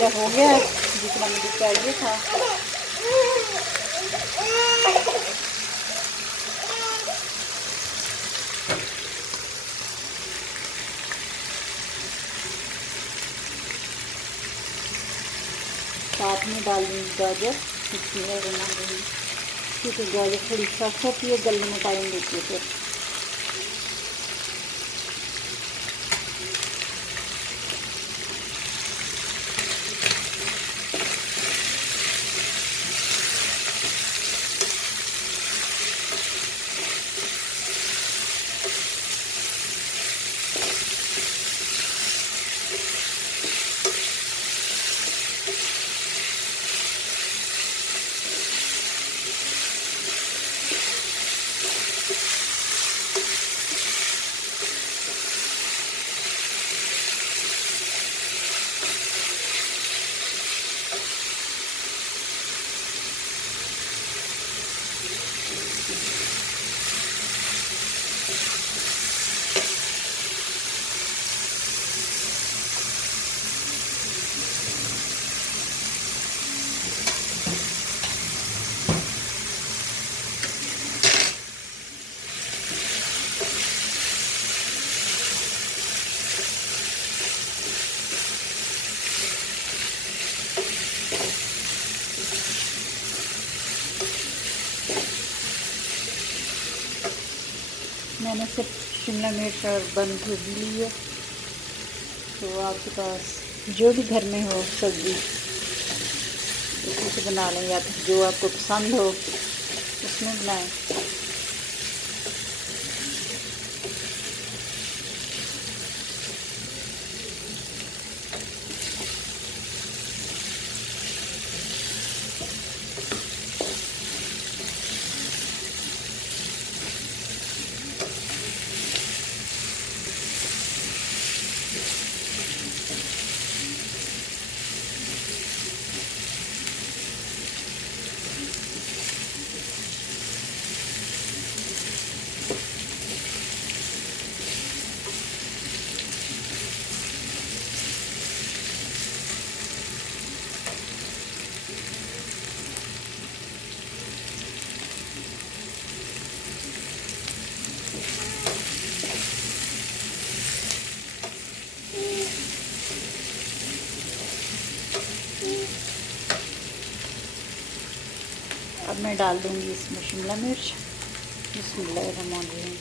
मेरा हो गया है जितना मुझे चाहिए था। साथ में डाल दूँगी गाजर, इसमें बना दूँगी क्योंकि गाजर थोड़ी सख्त होती है, गलने में टाइम देती है फिर। मैंने सिर्फ शिमला मिर्च और बंद गोभी ली है। तो आपके पास जो भी घर में हो सब्ज़ी उसी से बना लें, या फिर जो आपको पसंद हो उसमें बनाएं। अब मैं डाल दूँगी इसमें शिमला मिर्च। बिस्मिल्लाहिर्रहमानिर्रहीम।